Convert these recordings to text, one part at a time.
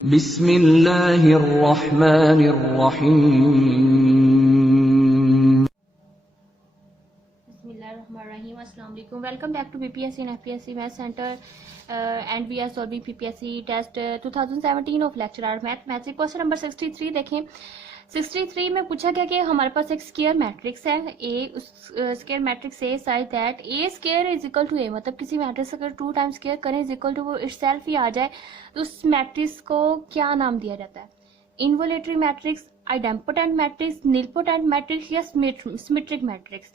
बिस्मिल्लाहिर्रहमानिर्रहीम। Bismillahirrahmanirrahim. Assalamu alaikum. Welcome back to BPSC and FPSC Math Center, and we are solving PPSC test 2017 of lecture mathematics question number 63 देखें। 63 में पूछा गया कि हमारे पास एक स्क्वायर मैट्रिक्स है ए, उस square matrix A such that A square is equal to A, मतलब किसी मैट्रिक्स अगर 2 टाइम्स स्क्वायर करें इज इक्वल टू वो इटसेल्फ ही आ जाए तो उस मैट्रिक्स को क्या नाम दिया जाता है? इनवोलेटरी matrix, idempotent matrix, nilpotent matrix या सिमेट्रिक मैट्रिक्स।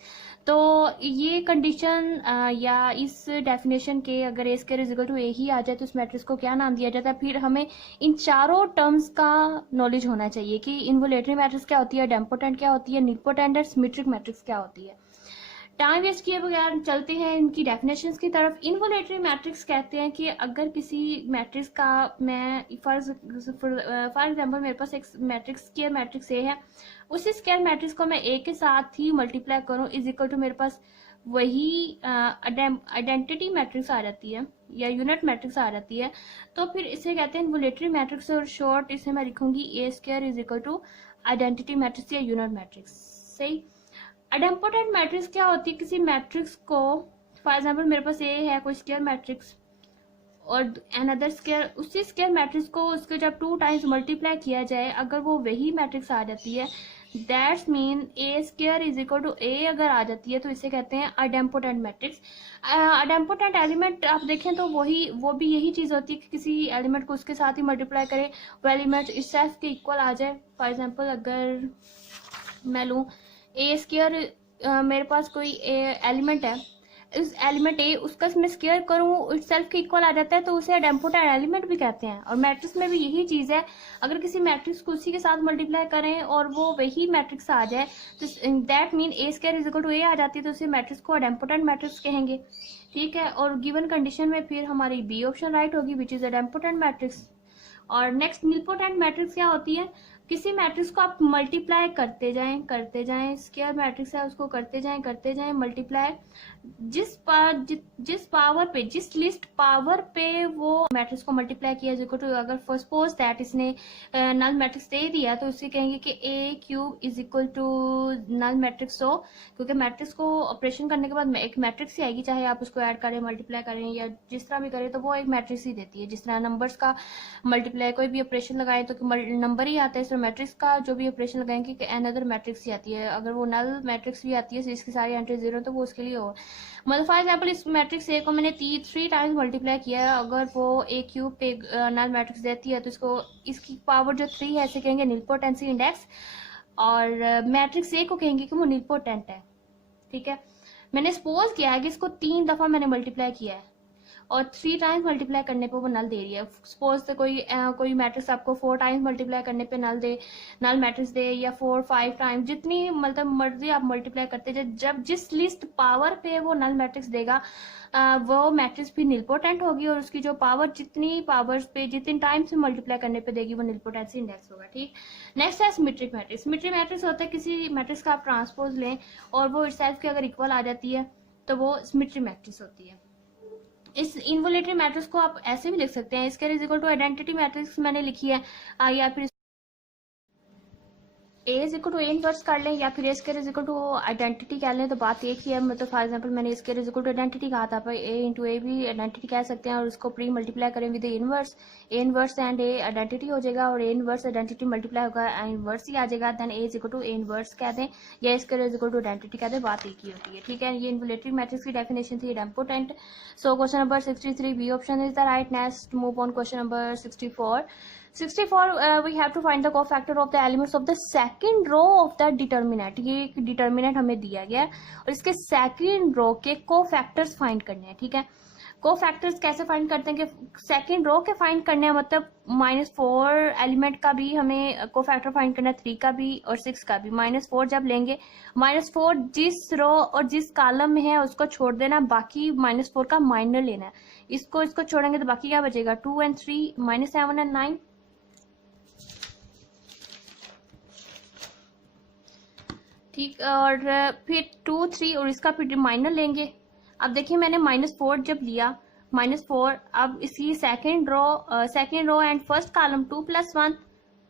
तो ये कंडीशन या इस डेफिनेशन के अगर ए स्क्वायर इज इक्वल टू ए ही आ जाए तो उस मैट्रिक्स को क्या नाम दिया जाता है? फिर हमें इन चारों टर्म्स का नॉलेज होना चाहिए कि इनवोलेटरी मैट्रिक्स क्या होती है, आइडेम्पोटेंट क्या होती है, नीलपोटेंट और सिमेट्रिक मैट्रिक्स क्या होती है। टाइम वेस्ट किए बगैर चलते हैं इनकी डेफिनेशंस की तरफ। इनवोलेटरी मैट्रिक्स कहते हैं कि अगर किसी मैट्रिक्स का मैं फॉर एग्जांपल मेरे पास एक मैट्रिक्स स्क्वायर मैट्रिक्स ए है, उसी स्क्वायर मैट्रिक्स को मैं ए के साथ ही मल्टीप्लाई करूं इज इक्वल टू मेरे पास वही आइडेंटिटी मैट्रिक्स आ जाती है या यूनिट मैट्रिक्स आ जाती है। तो फिर इसे कहते हैं इनवोलेटरी मैट्रिक्स, और शॉर्ट इसे मैं लिखूंगी A square is equal to identity matrix या यूनिट मैट्रिक्स। सही। आइडेम्पोटेंट मैट्रिक्स क्या होती है? किसी मैट्रिक्स को फॉर एग्जांपल मेरे पास ए है कोई स्क्वायर मैट्रिक्स और अनदर स्क्वायर, उसी स्क्वायर मैट्रिक्स को उसके जब 2 टाइम्स मल्टीप्लाई किया जाए अगर वो वही मैट्रिक्स आ जाती है that's mean A square is equal to A अगर आ जाती है तो इसे कहते हैं आइडेम्पोटेंट मैट्रिक्स। आइडेम्पोटेंट एलिमेंट आप देखें तो वो भी यही चीज होती है कि किसी एलिमेंट को उसके साथ ही मल्टीप्लाई करें वो एलिमेंट इटसेल्फ के इक्वल आ जाए। फॉर एग्जाम्पल अगर मैं लूँ ए स्क्वायर, मेरे पास कोई एलिमेंट है, इस एलिमेंट ए उसका मैं स्क्वायर करूँ इटसेल्फ के इक्वल आ जाता है तो उसे आइडेम्पोटेंट एलिमेंट भी कहते हैं। और मैट्रिक्स में भी यही चीज है, अगर किसी मैट्रिक्स को उसी के साथ मल्टीप्लाई करें और वो वही मैट्रिक्स आ जाए तो that mean A square is equal to A आ जाती है तो उसे मैट्रिक्स को आइडेम्पोटेंट मैट्रिक्स कहेंगे। ठीक है। और गिवन कंडीशन में फिर हमारी बी ऑप्शन राइट होगी विच इज आइडेम्पोटेंट मैट्रिक्स। और नेक्स्ट नीलपोटेंट मैट्रिक्स क्या होती है? किसी मैट्रिक्स को आप मल्टीप्लाई करते जाएं, स्क्वायर मैट्रिक्स है उसको करते जाएं मल्टीप्लाई, जिस पावर पे, जिस लिस्ट पावर पे वो मैट्रिक्स को मल्टीप्लाई किया इज इक्वल टू, अगर सपोज दैट इसने नल मैट्रिक्स दे दिया तो उसे कहेंगे कि A cube is equal to null matrix हो, क्योंकि मैट्रिक्स को ऑपरेशन करने के बाद एक मैट्रिक्स ही आएगी, चाहे आप उसको ऐड करें, मल्टीप्लाई करें या जिस तरह भी करें तो वो एक मैट्रिक्स ही देती है। जिस तरह नंबर्स का मल्टीप्लाई कोई भी ऑपरेशन लगाए तो नंबर ही आता है, इस मैट्रिक्स का जो भी ऑपरेशन लगाएंगे कि अनदर मैट्रिक्स ही आती है। अगर वो नल मैट्रिक्स भी आती है इसकी सारी एंट्री 0 तो वो उसके लिए हो, मतलब फॉर एग्जाम्पल इस मैट्रिक्स ए को मैंने 3 टाइम्स मल्टीप्लाई किया है, अगर वो ए क्यूब पे नल मैट्रिक्स देती है तो इसकी पावर जो 3 है इसे कहेंगे नीलपोटेंसी इंडेक्स, और मैट्रिक्स ए को कहेंगे कि वो नीलपोटेंट है। ठीक है। मैंने सपोज किया है कि इसको 3 दफा मैंने मल्टीप्लाई किया है और 3 टाइम्स मल्टीप्लाई करने पे वो नल दे रही है। सपोज से कोई मैट्रिक्स आपको 4 टाइम्स मल्टीप्लाई करने पे नल मैट्रिक्स दे, या 4-5 टाइम्स, जितनी मतलब मर्जी आप मल्टीप्लाई करते जाए, जब जिस लिस्ट पावर पे वो नल मैट्रिक्स देगा वो मैट्रिक्स भी नीलपोटेंट होगी, और उसकी जो पावर जितनी पावर्स पे जितनी टाइम्स मल्टीप्लाई करने पे देगी वो नीलपोटेंसी इंडेक्स होगा। ठीक। नेक्स्ट है सिमेट्रिक मैट्रिक्स। सिमेट्रिक मैट्रिक्स होता है किसी मैट्रिक्स का आप ट्रांसपोज लें और वो इटसेल्फ के अगर इक्वल आ जाती है तो वो सिमेट्रिक मैट्रिक्स होती है। इस इनवोलेटरी मैट्रिक्स को आप ऐसे भी लिख सकते हैं, square is equal to identity matrix मैंने लिखी है, या फिर A is equal to A inverse कर लें, या फिर A square is equal to identity कह लें, तो बात एक ही है। मतलब फॉर एग्जांपल मैंने A square is equal to identity कहा था, पर ए इंटू ए भी आइडेंटिटी कह सकते हैं, और उसको प्री मल्टीप्लाई करें with inverse, A inverse and A identity हो जाएगा, और ए इनवर्स आइडेंटिटी मल्टीप्लाई होगा इनवर्स ही आ जाएगा, then A is equal to A inverse कह दें या A square is equal to identity कह दें, बात एक ही होती है। ठीक है। ये इनवोलेटरी मैट्रिक्स की डेफिनेशन थी idempotent. So question number 63 B option is the right. Next move on question number 64 we have to find the cofactor of the elements of the second row of the determinant। ये एक determinant हमें दिया गया है और इसके second row के cofactors find करने हैं। ठीक है। कोफैक्टर्स कैसे फाइंड करते हैं कि सेकंड रो के फाइंड करने हैं, मतलब -4 एलिमेंट का भी हमें कोफैक्टर फाइंड करना है, 3 का भी और 6 का भी। -4 जब लेंगे, -4 जिस रो और जिस कॉलम में है उसको छोड़ देना, बाकी -4 का माइनर लेना है। इसको छोड़ेंगे तो बाकी क्या बचेगा? 2 and 3, -7 and 9। ठीक। और फिर 2, 3 और इसका फिर माइनर लेंगे। अब देखिए मैंने -4 जब लिया -4। अब इसकी second row and first column 2+1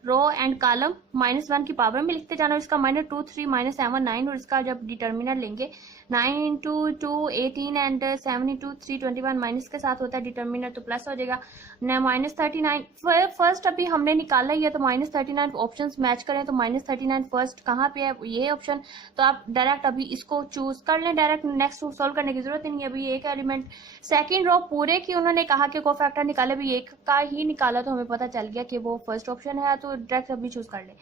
row and column -1 की पावर में लिखते जाना। इसका -2 3 -7 9 और इसका जब डिटर्मिनर लेंगे 9 इंटू 2 18 एंड 7 इंटू 3 21 माइनस के साथ होता है डिटर्मिनर तो प्लस हो जाएगा -39। फर्स्ट अभी हमने निकाला ही है तो -39 ऑप्शंस मैच करें तो -39 फर्स्ट कहाँ पे है, ये ऑप्शन। तो आप डायरेक्ट अभी इसको चूज कर लें, डायरेक्ट नेक्स्ट सोल्व करने की जरूरत नहीं है। अभी एक एलिमेंट सेकंड रो पूरे की उन्होंने कहा कि कोफैक्टर निकाले, भी एक का ही निकाला तो हमें पता चल गया कि वो फर्स्ट ऑप्शन है, तो डायरेक्ट अभी चूज कर ले।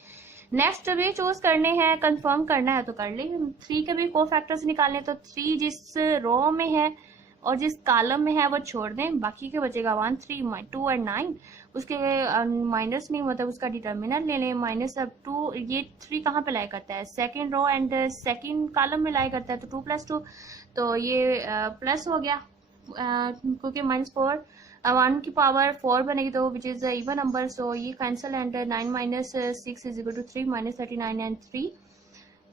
नेक्स्ट भी चूज करने हैं, कंफर्म करना है तो कर ले। 3 के भी कोफैक्टर्स निकालने तो 3 जिस रो में है और जिस कॉलम में है वो छोड़ दें, बाकी के बचेगा 1 3 2 एंड 9। उसके माइनस नहीं मतलब उसका डिटर्मिनर ले लें -2। ये 3 कहाँ पे लाई करता है, second row and second column में लाई करता है तो 2 + 2 तो ये प्लस हो गया क्योंकि -4 1 की पावर 4 बनेगी तो विच इज इवन नंबर, सो ये कैंसिल एंड 9 - 6 = 3 -39 एंड 3।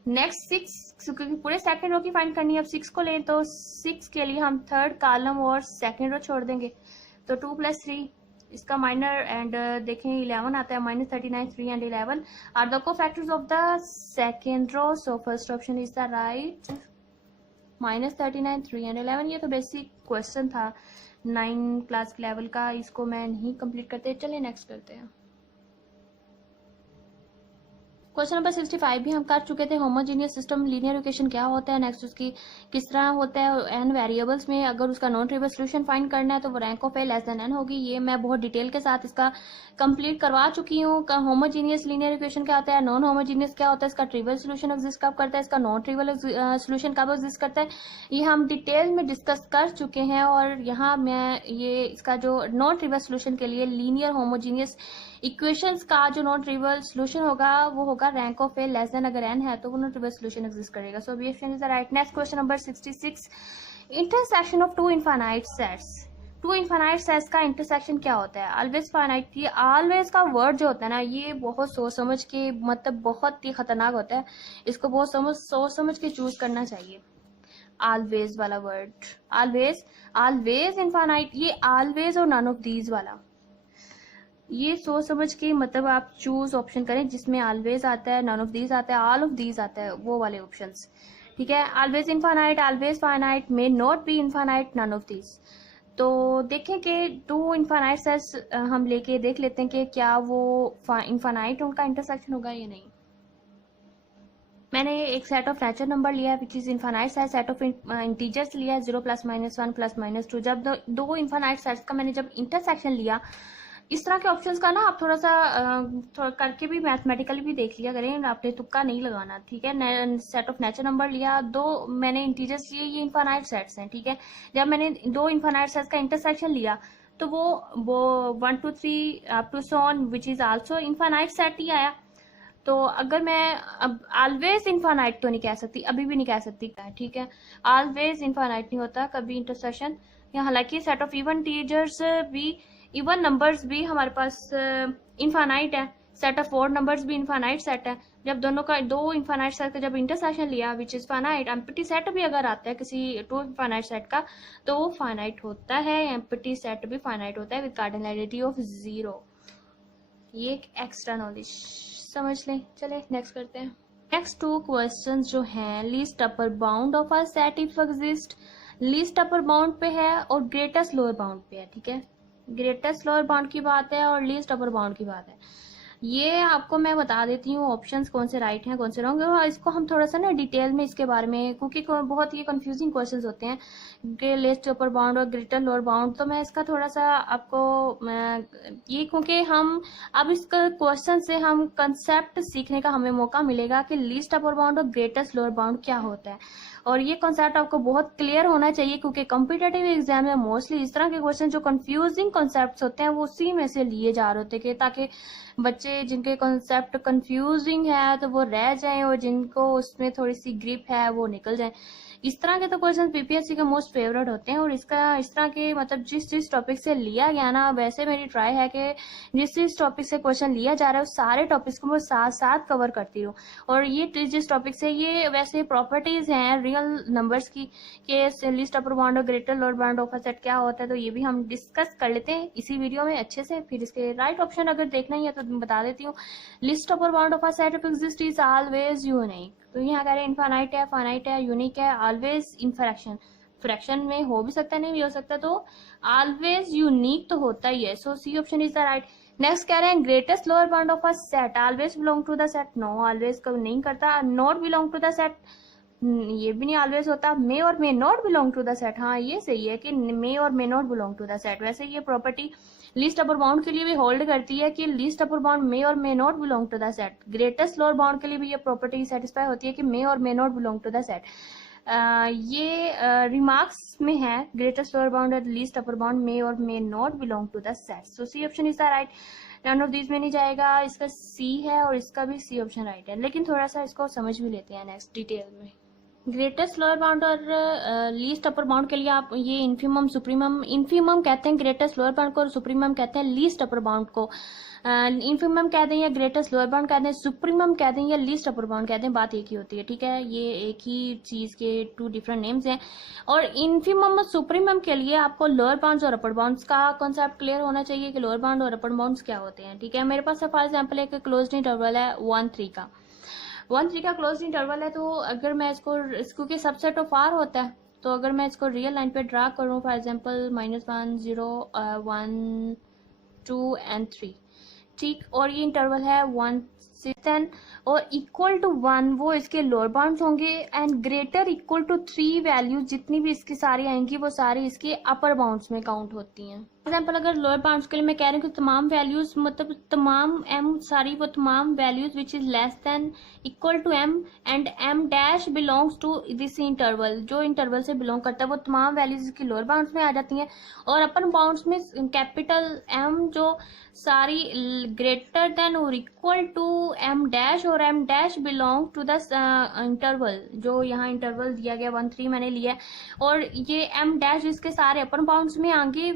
नेक्स्ट 6 क्योंकि पूरे सेकंड रो की फाइंड करनी है। अब 6 को लें तो 6 के लिए हम थर्ड कॉलम और सेकंड रो छोड़ देंगे तो 2 + 3 इसका माइनर एंड देखें 11 आता है -39 3 and 11 are the cofactors of the second row, so first option is the right -39 3 and 11। ये तो बेसिक क्वेश्चन था 9 क्लास लेवल का, इसको मैं नहीं कंप्लीट करते। चलिए नेक्स्ट करते हैं। क्वेश्चन नंबर 65 भी हम कर चुके थे। होमोजीनियस सिस्टम लीनियर इक्वेशन क्या होता है, नेक्स्ट उसकी किस तरह होता है। एन वेरिएबल्स में अगर उसका नॉन ट्रिवियल सॉल्यूशन फाइंड करना है तो वो rank of A less than N होगी। ये मैं बहुत डिटेल के साथ इसका कंप्लीट करवा चुकी हूँ। होमोजीनियस लीनियर इक्वेशन क्या होता है, नॉन होमोजीनियस क्या होता है, इसका ट्रिवियल सॉल्यूशन एग्जिस्ट कब करता है, इसका नॉन ट्रिवियल सॉल्यूशन कब एग्जिस्ट करता है, ये हम डिटेल में डिस्कस कर चुके हैं। और यहाँ मैं ये इसका जो नॉन ट्रिवियल सॉल्यूशन के लिए लीनियर होमोजीनियस इक्वेशंस का जो नॉन ट्रिवियल सॉल्यूशन होगा वो होगा rank of A less than, अगर एन है तो वो नॉन ट्रिवियल सॉल्यूशन एग्जिस्ट करेगा। So B option is the right. Next question number 66 intersection of two infinite sets. Two infinite sets का इंटरसेक्शन क्या होता है, ऑलवेज फाइनाइट। ये ऑलवेज का वर्ड जो होता है ना ये बहुत सोच समझ के मतलब बहुत ही खतरनाक होता है, इसको बहुत सोच समझ के चूज करना चाहिए। ऑलवेज वाला वर्ड, ऑलवेज इनफाइनाइट, ये ऑलवेज और नन ऑफ दीज वाला, ये सोच समझ के मतलब आप चूज ऑप्शन करें जिसमें ऑलवेज आता है, नन ऑफ दीज आता है, ऑल ऑफ दीज आता है, वो वाले ऑप्शंस। ठीक है, always infinite, always finite, may not be infinite, none of these. तो देखें कि टू इनफाइनाइट सेट्स हम लेके देख लेते हैं कि क्या वो इनफाइनाइट उनका इंटरसेक्शन होगा या नहीं। मैंने एक सेट ऑफ नेचुरल नंबर लिया है which is infinite set, set of integers लिया है 0 + -1 + -2। जब दो इनफाइनाइट सेट्स का मैंने जब इंटरसेक्शन लिया, इस तरह के ऑप्शंस का ना आप थोड़ा सा करके भी मैथमेटिकली भी देख लिया करें, आपने तुक्का नहीं लगाना। ठीक है, सेट ऑफ नेचुरल नंबर लिया, दो मैंने इंटीजर्स लिए, ये इनफाइनाइट सेट्स हैं। ठीक है, जब मैंने दो इनफाइनाइट सेट्स का इंटरसेक्शन लिया तो वो 1 2 3 up to so on which is also infinite set ही आया। तो अगर मैं अब ऑलवेज इनफाइनाइट तो नहीं कह सकती, अभी भी नहीं कह सकती। ठीक है, ऑलवेज इनफाइनाइट नहीं होता कभी इंटरसेक्शन। हालांकि सेट ऑफ इवन इंटीजर्स भी, इवन नंबर्स भी हमारे पास इनफाइनाइट है, सेट ऑफ ऑड नंबर्स भी इनफाइनाइट सेट है। जब दोनों का दो इनफाइनाइट सेट का जब इंटरसेक्शन लिया which is finite, empty set भी अगर आता है किसी टू इनफाइनाइट सेट का तो वो फाइनाइट होता है, एम्प्टी सेट भी फाइनाइट होता है विद कार्डिनलिटी ऑफ 0। ये एक एक्स्ट्रा नॉलेज समझ लें। चले नेक्स्ट करते हैं। नेक्स्ट 2 क्वेश्चंस जो हैं, least upper bound of a set if exist, least upper bound पे है और ग्रेटेस्ट लोअर बाउंड पे है। ठीक है, ग्रेटेस्ट लोअर बाउंड की बात है और लीस्ट अपर बाउंड की बात है। ये आपको मैं बता देती हूँ ऑप्शंस कौन से राइट हैं कौन से रॉन्ग है। इसको हम थोड़ा सा ना डिटेल में इसके बारे में, क्योंकि बहुत ही कंफ्यूजिंग क्वेश्चंस होते हैं लिस्ट अपर बाउंड और ग्रेटर लोअर बाउंड, तो मैं इसका थोड़ा सा आपको ये, क्योंकि हम अब इस क्वेश्चन से हम कंसेप्ट सीखने का हमें मौका मिलेगा कि लिस्ट अपर बाउंड और ग्रेटेस्ट लोअर बाउंड क्या होता है। और ये कॉन्सेप्ट आपको बहुत क्लियर होना चाहिए क्योंकि कॉम्पिटेटिव एग्जाम में मोस्टली इस तरह के क्वेश्चन जो कंफ्यूजिंग कॉन्सेप्ट्स होते हैं वो उसी में से लिए जा रहे होते हैं, ताकि बच्चे जिनके कॉन्सेप्ट कंफ्यूजिंग है तो वो रह जाएं और जिनको उसमें थोड़ी सी ग्रिप है वो निकल जाएं। इस तरह के तो क्वेश्चन पीपीएससी के मोस्ट फेवरेट होते हैं, और इसका इस तरह के मतलब जिस टॉपिक से लिया गया ना, वैसे मेरी ट्राई है कि जिस टॉपिक से क्वेश्चन लिया जा रहा है उस सारे टॉपिक्स को मैं साथ साथ कवर करती हूँ। और ये जिस टॉपिक से ये वैसे प्रॉपर्टीज हैं रियल नंबर्स की, कि लीस्ट अपर बाउंड और greater lower bound of a set क्या होता है, तो ये भी हम डिस्कस कर लेते हैं इसी वीडियो में अच्छे से। फिर इसके राइट ऑप्शन अगर देखना ही है तो बता देती हूँ। List upper bound of a set of exist is always unique. तो यहाँ कह रहे हैं इनफाइनाइट है, फाइनाइट है, यूनिक है, ऑलवेज इन फ्रैक्शन, फ्रैक्शन में हो भी सकता है नहीं भी हो सकता, तो ऑलवेज यूनिक तो होता ही है। So C option is the right. Next कह रहे हैं greatest lower bound of a set always belong to the set. No, always कभी नहीं करता। Not belong to the set, ये भी नहीं ऑलवेज होता। मे और may not belong to the set, हाँ ये सही है कि मे और may not belong to the set. वैसे ये प्रॉपर्टी लिस्ट अपर बाउंड के लिए भी होल्ड करती है कि लिस्ट अपर बाउंड मे और may not belong to the set. Greatest lower bound के लिए भी ये प्रॉपर्टी सेटिस्फाई होती है कि मे और may not belong to the set. ये रिमार्क्स में है, ग्रेटेस्ट लोअर बाउंड और लीस्ट अपर बाउंड मे और may not belong to the set. So C option is the right. None of these में नहीं जाएगा, इसका सी है और इसका भी सी ऑप्शन राइट है। लेकिन थोड़ा सा इसको समझ भी लेते हैं नेक्स्ट डिटेल में। ग्रेटेस्ट लोअर बाउंड और लीस्ट अपर बाउंड के लिए आप ये इन्फीमम सुप्रीमम, इन्फीमम कहते हैं ग्रेटेस्ट लोअर बाउंड को और सुप्रीमम कहते हैं लीस्ट अपर बाउंड को। इन्फीमम कहते हैं या ग्रेटेस्ट लोअर बाउंड कहते हैं, सुप्रीमम कहते हैं या लीस्ट अपर बाउंड कहते हैं, बात एक ही होती है, ठीक है। ये एक ही चीज के टू डिफरेंट नेम्स हैं। और इन्फीमम और सुप्रीमम के लिए आपको लोअर बाउंड्स और अपर बाउंड्स का कॉन्सेप्ट क्लियर होना चाहिए कि लोअर बाउंड और अपर बाउंड्स क्या होते हैं, ठीक है। मेरे पास फॉर एग्जाम्पल एक क्लोज्ड इंटरवल है 1-3 का, 1-3 का क्लोज्ड इंटरवल है। तो अगर मैं इसको क्योंकि सबसेट ऑफ आर होता है, तो अगर मैं इसको रियल लाइन पे ड्रा करूँ फॉर एग्जांपल -1 0 1 2 and 3, ठीक। और ये इंटरवल है 1 से 10 और इक्वल टू 1 वो इसके लोअर बाउंड्स होंगे, and greater equal to 3 value जितनी भी इसकी सारी आएंगी वो सारी इसके अपर बाउंड्स में काउंट होती हैं। फॉर एग्जाम्पल अगर लोअर बाउंड्स के लिए मैं कह रही हूँ कि तमाम वैल्यूज मतलब तमाम m सारी वो तमाम values which is less than equal to m and m dash belongs to this interval, जो इंटरवल से बिलोंग करता है वो तमाम वैल्यूज इसकी लोअर बाउंड्स में आ जाती हैं। और अपर बाउंड्स में कैपिटल M जो सारी ग्रेटर देन और इक्वल टू m डैश और m dash belong to the interval, जो यहाँ इंटरवल दिया गया 1-3 मैंने लिया, और ये m डैश इसके सारे अपर बाउंड्स में आएंगे,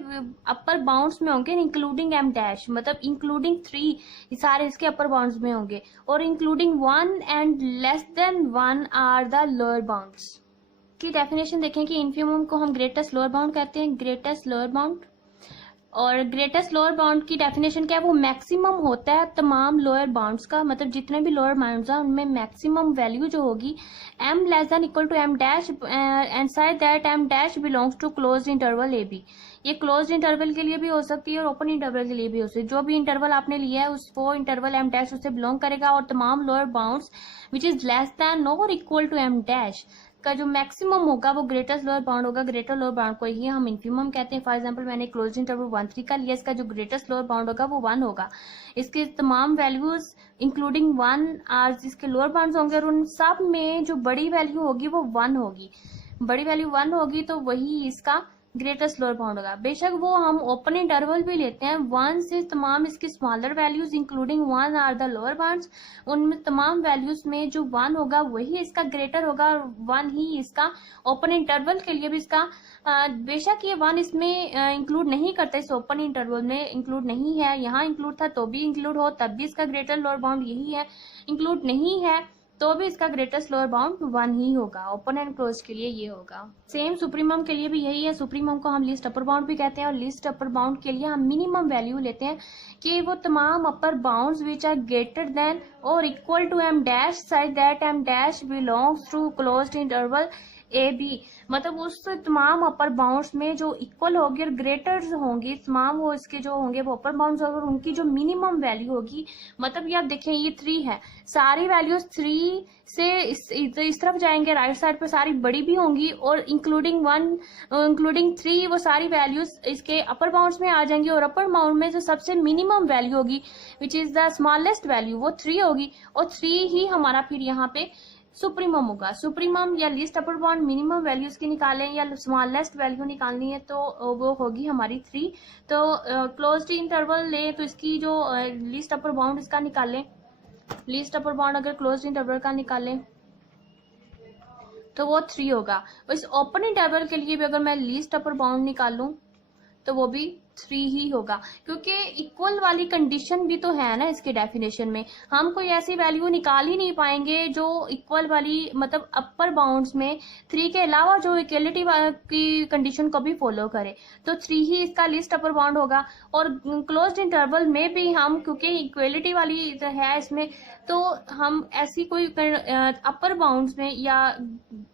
अपर बाउंड्स में होंगे इंक्लूडिंग m डैश, मतलब इंक्लूडिंग 3 ये सारे इसके अपर बाउंड्स में होंगे, और including 1 and less than 1 are the lower bounds. की डेफिनेशन देखें कि इन्फीमम को हम ग्रेटेस्ट लोअर बाउंड कहते हैं, ग्रेटेस्ट लोअर बाउंड। और ग्रेटेस्ट लोअर बाउंड की डेफिनेशन क्या है, वो मैक्सिमम होता है तमाम लोअर बाउंड्स का, मतलब जितने भी लोअर बाउंड्स हैं उनमें मैक्सिमम वैल्यू जो होगी m less than equal to m dash and side that m dash belongs to closed interval A B. ये क्लोज्ड इंटरवल के लिए भी हो सकती है और ओपन इंटरवल के लिए भी हो सकती है। जो भी इंटरवल आपने लिया है उस वो इंटरवल m डैश उससे बिलोंग करेगा, और तमाम lower bounds which is less then और इक्वल टू m डैश का जो मैक्सिमम होगा वो ग्रेटेस्ट लोअर बाउंड होगा। ग्रेटर लोअर बाउंड को ही हम इन्फीमम कहते हैं। फॉर एग्जांपल मैंने क्लोज्ड इंटरवल 1-3 का लिया, इसका जो ग्रेटेस्ट लोअर बाउंड होगा वो 1 होगा। इसके तमाम वैल्यूज इंक्लूडिंग 1 आर जिसके लोअर बाउंड्स होंगे, और उन सब में जो बड़ी वैल्यू होगी वो 1 होगी, बड़ी वैल्यू 1 होगी, तो वही इसका ग्रेटेस्ट लोअर बाउंड होगा। बेशक वो हम ओपन इंटरवल भी लेते हैं, 1 से तमाम इसकी smaller values including 1 are the lower bounds, उनमें तमाम वैल्यूज में जो 1 होगा वही इसका ग्रेटर होगा, और 1 ही इसका ओपन इंटरवल के लिए भी इसका बेशक ये 1 इसमें इंक्लूड नहीं करता, इस ओपन इंटरवल में इंक्लूड नहीं है, यहाँ इंक्लूड था तो भी इंक्लूड हो तब भी इसका ग्रेटर लोअर बाउंड यही है, इंक्लूड नहीं है तो भी इसका ग्रेटेस्ट लोअर बाउंड 1 ही होगा, ओपन एंड क्लोज के लिए ये होगा। सेम सुप्रीमम के लिए भी यही है। सुप्रीमम को हम लिस्ट अपर बाउंड भी कहते हैं, और लिस्ट अपर बाउंड के लिए हम मिनिमम वैल्यू लेते हैं कि वो तमाम upper bounds which are greater than और equal to m dash side that m dash belongs to closed interval A B, मतलब उस तमाम अपर बाउंड्स में जो इक्वल होगी और ग्रेटर होंगी तमाम वो इसके जो होंगे वो अपर बाउंड्स होंगे, और उनकी जो मिनिमम वैल्यू होगी, मतलब ये आप देखें ये 3 है, सारी वैल्यूज 3 से इस तरफ जाएंगे, राइट साइड पे सारी बड़ी भी होंगी, और इंक्लूडिंग 3 वो सारी वैल्यूज इसके अपर बाउंड्स में आ जाएंगी, और अपर बाउंड में जो सबसे मिनिमम वैल्यू होगी which is the smallest value वो 3 होगी, और 3 ही हमारा फिर यहाँ पे सुप्रीमम होगा। सुप्रीमम या list upper bound minimum values की निकालें या स्मॉलेस्ट वैल्यू निकालनी है तो वो होगी हमारी 3। तो क्लोज्ड इंटरवल ले तो इसकी जो लिस्ट अपर बाउंड इसका निकालें, लिस्ट अपर बाउंड अगर क्लोज्ड इंटरवल का निकालें तो वो 3 होगा। इस ओपन इंटरवल के लिए भी अगर मैं लीस्ट अपर बाउंड निकालूं तो वो भी 3 ही होगा, क्योंकि इक्वल वाली कंडीशन भी तो है ना इसके डेफिनेशन में। हम कोई ऐसी वैल्यू निकाल ही नहीं पाएंगे जो इक्वल वाली, मतलब अपर बाउंड्स में 3 के अलावा जो इक्वलिटी की कंडीशन को भी फॉलो करे। तो 3 ही इसका लीस्ट अपर बाउंड होगा। और क्लोज्ड इंटरवल में भी हम, क्योंकि इक्वलिटी वाली है इसमें, तो हम ऐसी कोई अपर बाउंड्स में या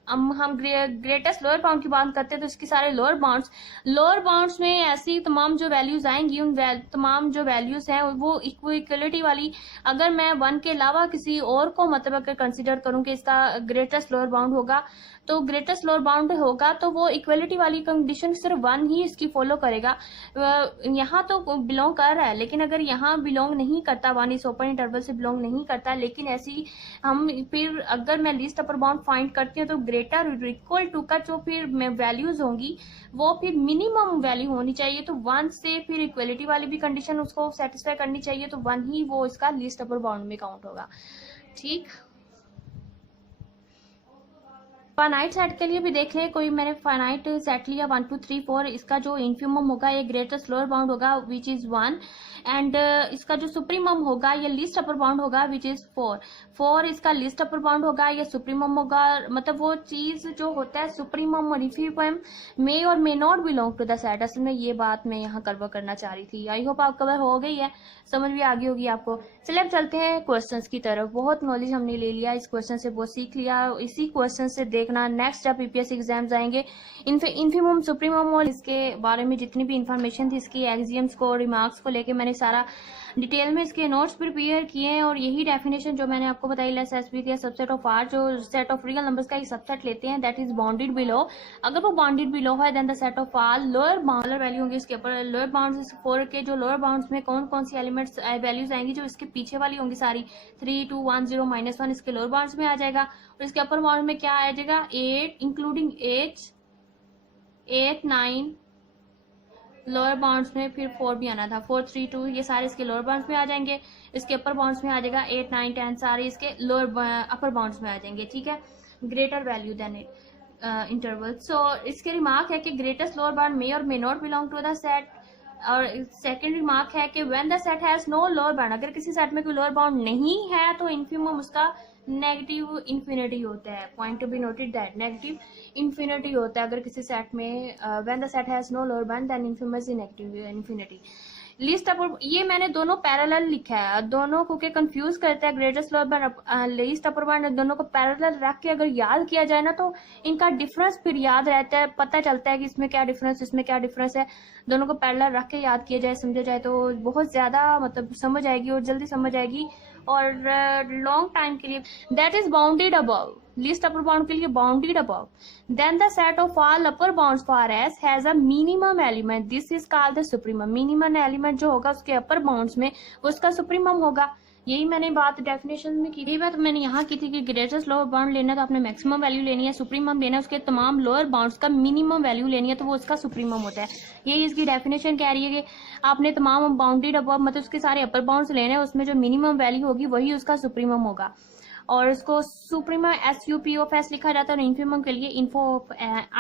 हम ग्रेटेस्ट लोअर बाउंड की बात करते हैं तो इसकी सारे लोअर बाउंड्स में ऐसी तमाम जो वैल्यूज आएंगी, उन तमाम जो वैल्यूज हैं वो इक्वलिटी वाली, अगर मैं 1 के अलावा किसी और को मतलब अगर कंसिडर करूं कि इसका ग्रेटेस्ट लोअर बाउंड होगा, तो ग्रेटेस्ट लोअर बाउंड होगा तो वो इक्वलिटी वाली कंडीशन सिर्फ 1 ही इसकी फॉलो करेगा। यहाँ तो बिलोंग कर रहा है, लेकिन अगर यहाँ बिलोंग नहीं करता, 1 इस ओपन इंटरवल से बिलोंग नहीं करता, लेकिन ऐसी हम फिर अगर मैं लीस्ट अपर बाउंड फाइंड करती हूँ तो ग्रेटर इक्वल टू का जो फिर वैल्यूज होंगी वो फिर मिनिमम वैल्यू होनी चाहिए। तो 1 से फिर इक्वलिटी वाली भी कंडीशन उसको सेटिस्फाई करनी चाहिए, तो 1 ही वो इसका लीस्ट अपर बाउंड में काउंट होगा। ठीक, फाइनाइट सेट के लिए भी देख ले, कोई मैंने फाइनाइट सेट लिया 1 2 3 4, इसका जो इन्फिमम होगा ये ग्रेटेस्ट लोअर बाउंड होगा विच इज 1, एंड इसका जो सुप्रीमम होगा ये लीस्ट अपर बाउंड होगा विच इज 4 इसका लीस्ट अपर बाउंड होगा, ये सुप्रीमम होगा। मतलब वो चीज जो होता है सुप्रीमम और इन्फिमम मे और may not belong to the set, असल में ये बात मैं यहाँ कवर करना चाह रही थी। आई होप आप कवर हो गई है, समझ भी आ गई होगी आपको। चलिए अब चलते हैं क्वेश्चंस की तरफ। बहुत नॉलेज हमने ले लिया इस क्वेश्चन से, बहुत सीख लिया। इसी क्वेश्चन से देखना नेक्स्ट जब यूपीएससी एग्जाम्स आएंगे, इन्फिमम सुप्रीमम और इसके बारे में जितनी भी इंफॉर्मेशन थी, इसकी एक्सियम्स को रिमार्क्स को लेके मैंने सारा डिटेल में इसके नोट्स प्रिपेयर किए हैं। और यही डेफिनेशन जो मैंने आपको बताई, let's S be subset of R, जो सेट ऑफ रियल नंबर्स का ही सबसेट लेते हैं, दैट इज बाउंडेड बिलो। अगर वो बाउंडेड बिलो है then the set of R lower value होंगी इसके ऊपर। लोअर बाउंड्स 4 के जो लोअर बाउंड्स में कौन कौन सी एलिमेंट्स वैल्यूज आएंगी, जो इसके पीछे वाली होंगी सारी 3 2 1 0 -1 इसके लोअर बाउंड्स में आ जाएगा। और इसके अपर बाउंड में क्या आ जाएगा, 8 इंक्लूडिंग 8 9 लोअर बाउंड्स में, फिर 4 भी आना था, 4 3 2 ये सारे इसके लोअर बाउंड्स में आ जाएंगे। इसके अपर बाउंड्स में आ जाएगा 8 9 10 सारे इसके अपर बाउंड्स में आ जाएंगे। ठीक है, greater value than interval. So इसके रिमार्क है कि ग्रेटेस्ट लोअर बाउंड मे और may not belong to the set. और सेकंड रिमार्क है कि when the set has no lower bound, अगर किसी सेट में कोई लोअर बाउंड नहीं है तो इन्फिमम उसका नेगेटिव इन्फिनिटी होता है। Point to be noted that negative infinity होता है अगर किसी सेट में when the set has no lower bound then infimum negative infinity. Least upper, ये मैंने दोनों पैरेलल लिखा है, दोनों को के कंफ्यूज करता है greatest lower bound least upper bound, दोनों को पैरेलल रख के अगर याद किया जाए ना तो इनका डिफरेंस फिर याद रहता है, पता चलता है कि इसमें क्या डिफरेंस इसमें क्या डिफरेंस है। दोनों को पैरेलल रख के याद किया जाए, समझा जाए तो बहुत ज्यादा मतलब समझ आएगी और जल्दी समझ आएगी और लॉन्ग टाइम के लिए। That is bounded above, least upper bound के लिए bounded above, then the set of all upper bounds for S has a minimum element, this is called the supremum. Minimum element जो होगा उसके अपर bounds में वो उसका सुप्रीमम होगा। यही मैंने बात डेफिनेशन में की थी, बात मैंने यहाँ की थी कि ग्रेटेस्ट लोअर बाउंड लेना तो आपने मैक्सिमम वैल्यू लेनी है, सुप्रीमम लेना है उसके तमाम लोअर बाउंड्स का मिनिमम वैल्यू लेनी है तो वो उसका सुप्रीमम होता है। यही इसकी डेफिनेशन कह रही है कि आपने तमाम बाउंडेड अबव मतलब उसके सारे अपर बाउंड्स लेने हैं, उसमें जो मिनिमम वैल्यू होगी वही उसका सुप्रीमम होगा। और इसको सुप्रीमम SUP ऑफ एस लिखा जाता है। और इन्फिमम के लिए info of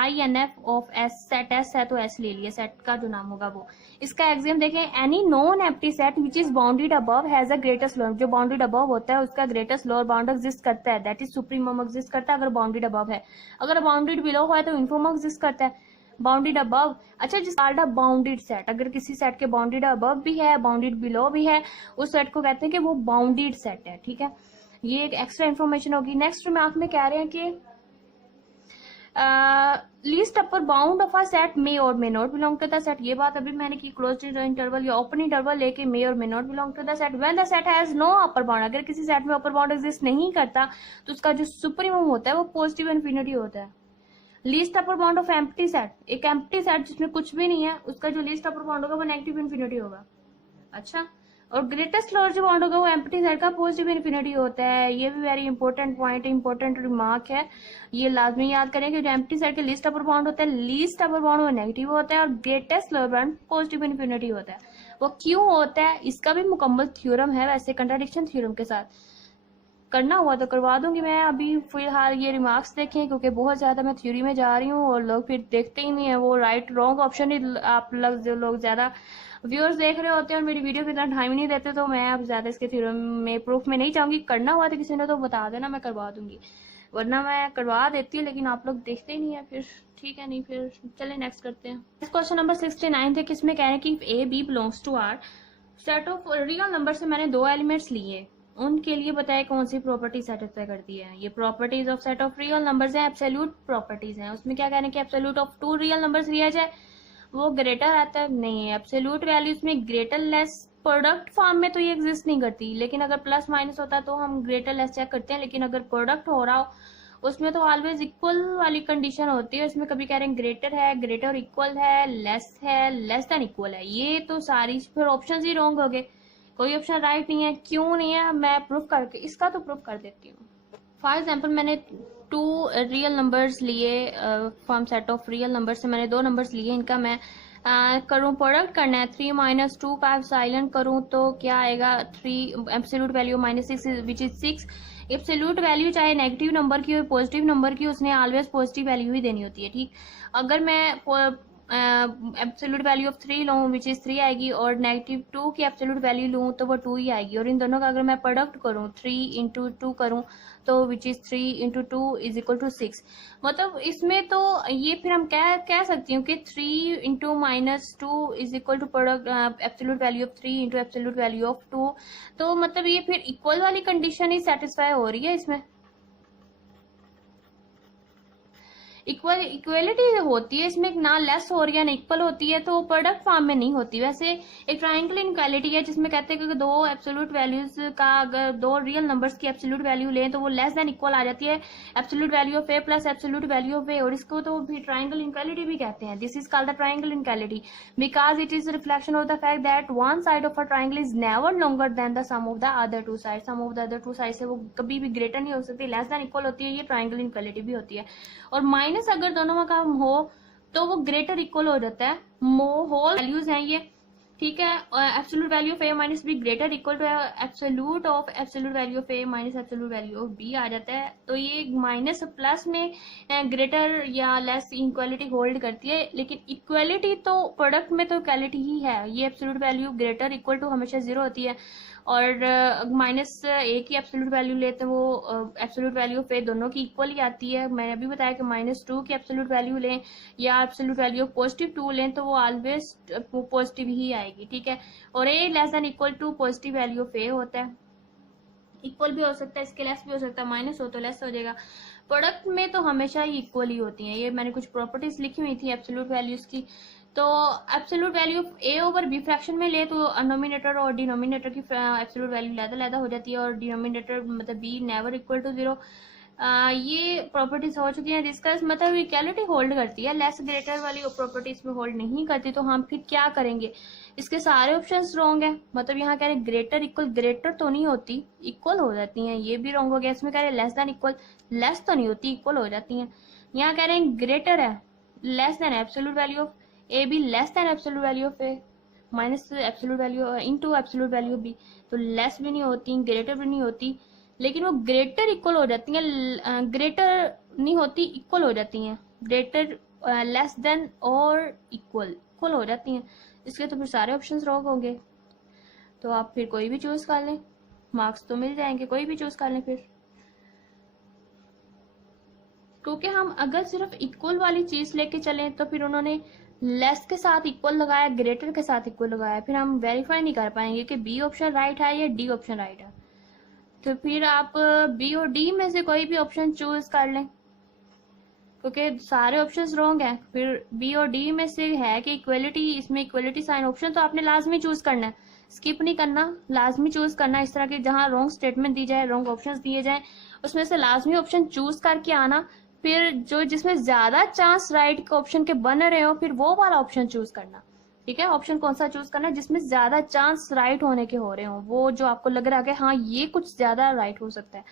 INF of S, set S है तो एस ले लिया, सेट का जो नाम होगा वो। इसका एग्जाम देखें, any non empty set which is bounded above has a greatest lower, जो बाउंडेड अबव होता है उसका ग्रेटेस्ट लोअर बाउंड एग्जिस्ट करता है, दैट इज सुप्रीमम एग्जिस्ट करता है अगर बाउंडेड अबव है। अगर बाउंडेड बिलो है तो इन्फिमम एग्जिस्ट करता है। बाउंडेड अबव, अच्छा जिस कॉल्ड अ बाउंडेड सेट, अगर किसी सेट के बाउंडेड अबव भी है बाउंडेड बिलो भी है उस सेट को कहते हैं कि वो बाउंडेड सेट है। ठीक है, ये एक एक्स्ट्रा इन्फॉर्मेशन होगी। नेक्स्ट रिमार्क में कह रहे हैं कि least upper bound of a set may और may not belong to the set. ये बात अभी मैंने की क्लोज्ड इंटरवल या ओपन इंटरवल लेके मे और may not belong to the set. When the set has no upper bound, अगर किसी सेट में अपर बाउंड एग्जिस्ट नहीं करता तो उसका जो सुप्रीमम होता है वो पॉजिटिव इन्फिनिटी होता है। Least upper bound of empty set, एक एम्प्टी सेट जिसमें कुछ भी नहीं है उसका जो लीस्ट अपर बाउंड होगा वो नेगेटिव इन्फिनिटी होगा। अच्छा, और ग्रेटेस्ट लोअर जो बाउंड होगा वो एम्प्टी सेट का पॉजिटिव इन्फिनिटी होता है। ये भी very important point, important remark है, ये लाजमी याद करें कि जो एम्प्टी सेट के लीस्ट अपर बाउंड होता है, लीस्ट अपर बाउंड वो नेगेटिव होता है और greatest lower bound positive infinity होता है। वो क्यों होता है इसका भी मुकम्मल थ्योरम है वैसे कंट्राडिक्शन थ्योरम के साथ। करना हुआ तो करवा दूंगी मैं। अभी फिलहाल ये रिमार्क्स देखें, क्योंकि बहुत ज़्यादा मैं थ्योरी में जा रही हूँ और लोग फिर देखते ही नहीं है, वो राइट रॉन्ग ऑप्शन ही आप लोग जो लोग ज़्यादा व्यूअर्स देख रहे होते हैं और मेरी वीडियो को इतना टाइम नहीं देते, तो मैं अब ज़्यादा इसके थ्योरी में प्रूफ में नहीं चाहूँगी। करना हुआ तो किसी ने तो बता देना, मैं करवा दूंगी, वरना मैं करवा देती हूँ, लेकिन आप लोग देखते ही नहीं है फिर। ठीक है, नहीं फिर चले नेक्स्ट करते हैं। क्वेश्चन नंबर 69 थे, किसमें कह रहे हैं कि A B belongs to R set of real number से मैंने दो एलिमेंट्स लिए, उनके लिए बताए कौन सी प्रॉपर्टी सेटिस्फाई करती है। ये properties of set of real numbers हैं, एब्सोल्यूट प्रॉपर्टीज हैं। उसमें क्या कहने कि absolute of two real numbers लिया जाए वो ग्रेटर आता है, नहीं है एब्सोल्यूट वैल्यूज में ग्रेटर लेस प्रोडक्ट फॉर्म में तो ये एग्जिस्ट नहीं करती, लेकिन अगर प्लस माइनस होता तो हम ग्रेटर लेस चेक करते हैं, लेकिन अगर प्रोडक्ट हो रहा हो उसमें तो ऑलवेज इक्वल वाली कंडीशन होती है। उसमें कभी कह रहे हैं ग्रेटर है, ग्रेटर इक्वल है, लेस देन इक्वल है, ये तो सारी फिर ऑप्शन ही रॉन्ग हो गए, कोई ऑप्शन राइट नहीं है। क्यों नहीं है, मैं प्रूफ करके इसका तो प्रूफ कर देती हूँ। फॉर एग्जाम्पल मैंने टू रियल नंबर्स लिए, from set of real numbers से मैंने दो नंबर्स लिए, इनका मैं करूँ प्रोडक्ट करना है, 3 - 2 का साइलेंट करूँ तो क्या आएगा, 3 absolute value -6 which is 6। Absolute value चाहे नेगेटिव नंबर की हो पॉजिटिव नंबर की, उसने ऑलवेज पॉजिटिव वैल्यू ही देनी होती है। ठीक, अगर मैं एब्सोल्यूट वैल्यू ऑफ 3 लूँ विच इज 3 आएगी, और -2 की एब्सोल्यूट वैल्यू लूँ तो वो 2 ही आएगी, और इन दोनों का अगर मैं प्रोडक्ट करूँ 3 × 2 करूँ तो विच इज 3 × 2 = 6। मतलब इसमें तो ये फिर हम कह सकती हूँ कि 3 × -2 = product absolute value of 3 × absolute value of 2, तो मतलब ये फिर इक्वल वाली कंडीशन ही सेटिस्फाई हो रही है इसमें। इक्वलिटी होती है इसमें, ना लेस हो रही है ना इक्वल होती है, तो प्रोडक्ट फॉर्म में नहीं होती। वैसे एक ट्रायंगल इनक्वालिटी है जिसमें कहते हैं कि दो एब्सोल्यूट वैल्यूज का अगर दो रियल नंबर्स की एब्सोल्यूट वैल्यू लें तो वो लेस देन इक्वल आ जाती है absolute value of A plus absolute value of A, और इसको तो भी ट्रायंगल इनक्वालिटी भी कहते हैं। This is called the triangle inequality because it is reflection of the fact that one side of a triangle is never longer than the sum of the other two side. Sum of the other two side से वो कभी भी greater नहीं हो सकती, less than equal होती है, ये ट्रायंगल इनक्वालिटी भी होती है। और माइनस अगर दोनों का हो तो वो ग्रेटर इक्वल हो जाता है, होल वैल्यूज हैं ये। ठीक है, absolute value of A minus B greater equal to absolute of absolute value of A minus absolute value of B आ जाता है। तो ये माइनस प्लस में ग्रेटर या लेस इक्वालिटी होल्ड करती है, लेकिन इक्वालिटी तो प्रोडक्ट में तो इक्वालिटी ही है। ये absolute value greater equal to हमेशा 0 होती है, और -a की एब्सोल्यूट वैल्यू लेते हैं वो एब्सोल्यूट वैल्यू ऑफ ए दोनों की इक्वल ही आती है। मैंने अभी बताया कि -2 की एब्सोल्यूट वैल्यू लें या एब्सोल्यूट वैल्यू ऑफ +2 लें तो वो ऑलवेज पॉजिटिव ही आएगी। ठीक है, और a less than equal to positive value of A होता है, इक्वल भी हो सकता है, इसके लेस भी हो सकता है, माइनस हो तो लेस हो जाएगा। प्रोडक्ट में तो हमेशा ही इक्वल ही होती हैं। ये मैंने कुछ प्रॉपर्टीज लिखी हुई थी एब्सोल्यूट वैल्यूज की। तो absolute value of A over B fraction में ले तो नोमिनेटर और डिनोमिनेटर की एब्सोल्यूट वैल्यू लैदा हो जाती है, और डिनोमिनेटर मतलब बी नेवर इक्वल टू 0। ये प्रॉपर्टीज हो चुकी हैं डिस्कस। मतलब इक्वालिटी होल्ड करती है, लेस ग्रेटर वाली प्रॉपर्टीज में होल्ड नहीं करती। तो हम फिर क्या करेंगे, इसके सारे ऑप्शंस रॉन्ग है। मतलब यहाँ कह रहे ग्रेटर इक्वल, ग्रेटर तो नहीं होती, इक्वल हो जाती हैं, ये भी रॉन्ग हो गया। इसमें कह रहे लेस देन इक्वल, लेस तो नहीं होती, इक्वल हो जाती हैं। यहाँ कह रहे हैं ग्रेटर है, less than absolute value of A B less than absolute value of A minus absolute value into absolute value of B, तो लेस भी नहीं होती, ग्रेटर भी नहीं होती, लेकिन वो ग्रेटर इक्वल हो जाती हैं। ग्रेटर नहीं होती, इक्वल हो जाती हैं। ग्रेटर लेस देन और इक्वल हो जाती हैं। इसके तो फिर सारे ऑप्शंस रॉन्ग होंगे। तो आप फिर कोई भी चूज कर लें, मार्क्स तो मिल जाएंगे, कोई भी चूज कर लें फिर। क्योंकि हम अगर सिर्फ इक्वल वाली चीज लेके चलें तो फिर उन्होंने लेस के साथ इक्वल लगाया, ग्रेटर के साथ इक्वल लगाया, फिर हम वेरीफाई नहीं कर पाएंगे कि बी ऑप्शन राइट है या डी ऑप्शन राइट है। तो फिर आप बी और डी में से कोई भी ऑप्शन चूज कर लें, क्योंकि सारे ऑप्शंस रॉन्ग हैं। फिर बी और डी में से है कि इक्वलिटी, इसमें इक्वलिटी साइन ऑप्शन तो आपने लाजमी चूज करना है, स्किप नहीं करना, लाजमी चूज करना। इस तरह के जहां रॉन्ग स्टेटमेंट दी जाए, रॉन्ग ऑप्शंस दिए जाए, उसमें से लाजमी ऑप्शन चूज करके आना। फिर जो जिसमें ज्यादा चांस राइट के ऑप्शन के बन रहे हो, फिर वो वाला ऑप्शन चूज करना। ठीक है, ऑप्शन कौन सा चूज करना है जिसमें ज्यादा चांस राइट होने के हो रहे हो, वो जो आपको लग रहा है कि हाँ ये कुछ ज्यादा राइट हो सकता है,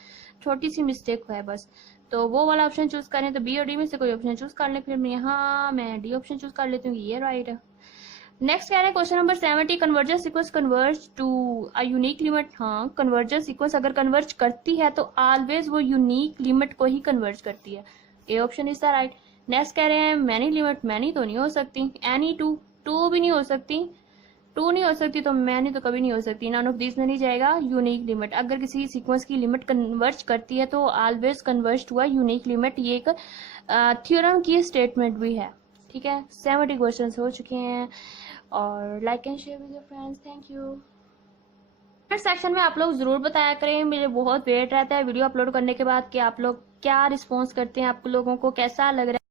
छोटी सी मिस्टेक है बस, तो वो वाला ऑप्शन चूज करें। तो बी और डी में से कोई ऑप्शन चूज कर ले। फिर यहाँ मैं डी ऑप्शन चूज कर लेती हूँ, ये राइट है। नेक्स्ट कह रहे हैं question number 70, convergence sequence converge to a unique limit. हाँ, कन्वर्जेंस सीक्वेंस अगर कन्वर्ज करती है तो ऑलवेज वो यूनिक लिमिट को ही कन्वर्ज करती है। A option is the right. Next कह रहे हैं मैनी लिमिट, मैनी तो नहीं हो सकती, एनी टू, टू भी नहीं हो सकती, टू नहीं हो सकती तो मैनी तो कभी नहीं हो सकती, नन ऑफ दिस में नहीं जाएगा। यूनिक लिमिट, अगर किसी सीक्वेंस की लिमिट कन्वर्ज करती है तो always converge to a unique limit, ये एक थ्योरम की स्टेटमेंट भी है। ठीक है, 70 क्वेश्चन हो चुके हैं और like and share with your friends. Thank you. Comment section में आप लोग जरूर बताया करें, मुझे बहुत वेट रहता है वीडियो अपलोड करने के बाद कि आप लोग क्या रिस्पॉन्स करते हैं, आप लोगों को कैसा लग रहा है।